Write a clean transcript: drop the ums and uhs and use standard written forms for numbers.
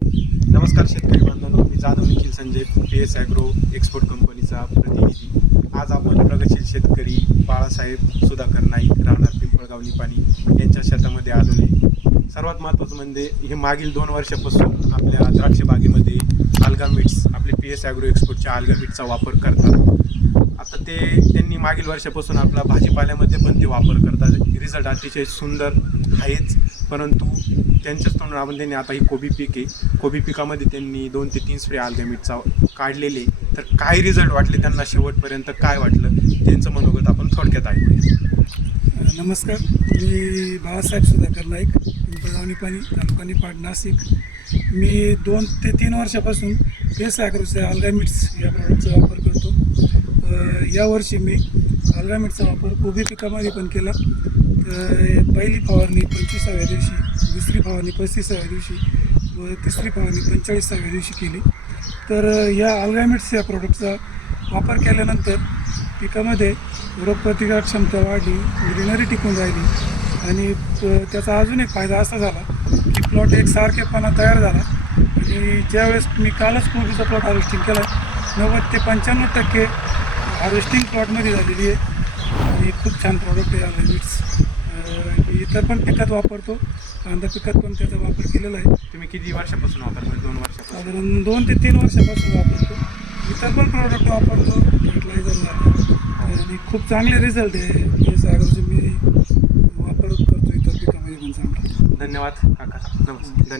नमस्कार शेतकरी बांधवांनो, मी Jadhav Nikhil Sanjay, PS agro export कंपनीचा प्रतिनिधी. आज आपण प्रगतशील शेतकरी बाळासाहेब सुधाकर नाईक, राहणार पिंपळगाव निपाणी यांच्या शेतामध्ये आलेले. सर्वात महत्त्वाचं म्हणजे हे मागील 2 वर्षापासून आपल्या द्राक्ष बागेमध्ये आल्गामिट्स, आपले PS ॲग्रो एक्सपोर्टच्या आल्गामिटचा वापर करतात. आता त्यांनी मागील वर्षापासून आपला भाजीपाल्यामध्ये पण ते वापर करतात. रिझल्ट अतिशय सुंदर आहेच, परंतु त्यांच्याच तोंडून आपण त्यांनी आता ही कोबी पीक आहे, कोबी पिकामध्ये त्यांनी 2 ते 3 स्प्रे आल्गामिटचा काढलेले. तर काय रिझल्ट वाटले त्यांना, शेवटपर्यंत काय वाटलं त्यांचं मनोगत आपण थोडक्यात ऐकूया. नमस्कार, मी बाळासाहेब सुधाकर नाईक, पिंपळगाव निपाणी, तालुका निपाड, नाशिक. मी 2 ते 3 वर्षापासून PS ॲग्रोचे आल्गामिट्स या प्रॉडक्टचा वापर करतो. यावर्षी मी आल्गामिटचा वापर कोबी पिकामध्ये पण केला. तर पहिली फवारणी 25व्या दिवशी, दुसरी फवारणी 35व्या दिवशी व तिसरी फवारणी 45व्या दिवशी केली. तर या आल्गामिट्स या प्रॉडक्टचा वापर केल्यानंतर पिकामध्ये रोगप्रतिकार क्षमता वाढली, ग्रीनरी टिकून राहिली आणि त्याचा अजून एक फायदा असा झाला की प्लॉट एकसारखेपणा तयार झाला. आणि ज्यावेळेस मी कालच कोबीचा प्लॉट हार्वेस्टिंग केला, 90 ते 95% हार्वेस्टिंग प्लॉटमध्ये झालेली आहे आणि खूप छान प्रॉडक्ट आहे आल्गामिट्स. इतर पण पिकात वापरतो, कांदा पिकात पण त्याचा वापर केलेला आहे. तुम्ही किती वर्षापासून वापरता? 2 वर्षापासून. साधारण 2 ते 3 वर्षापासून वापरतो. इतर पण प्रॉडक्ट वापरतो, फर्टिलायझर आणि खूप चांगले रिझल्ट आहे. PS ॲग्रोचे मी वापर करतो इतर पिकामध्ये पण चांगला. धन्यवाद काका. नमस्कार.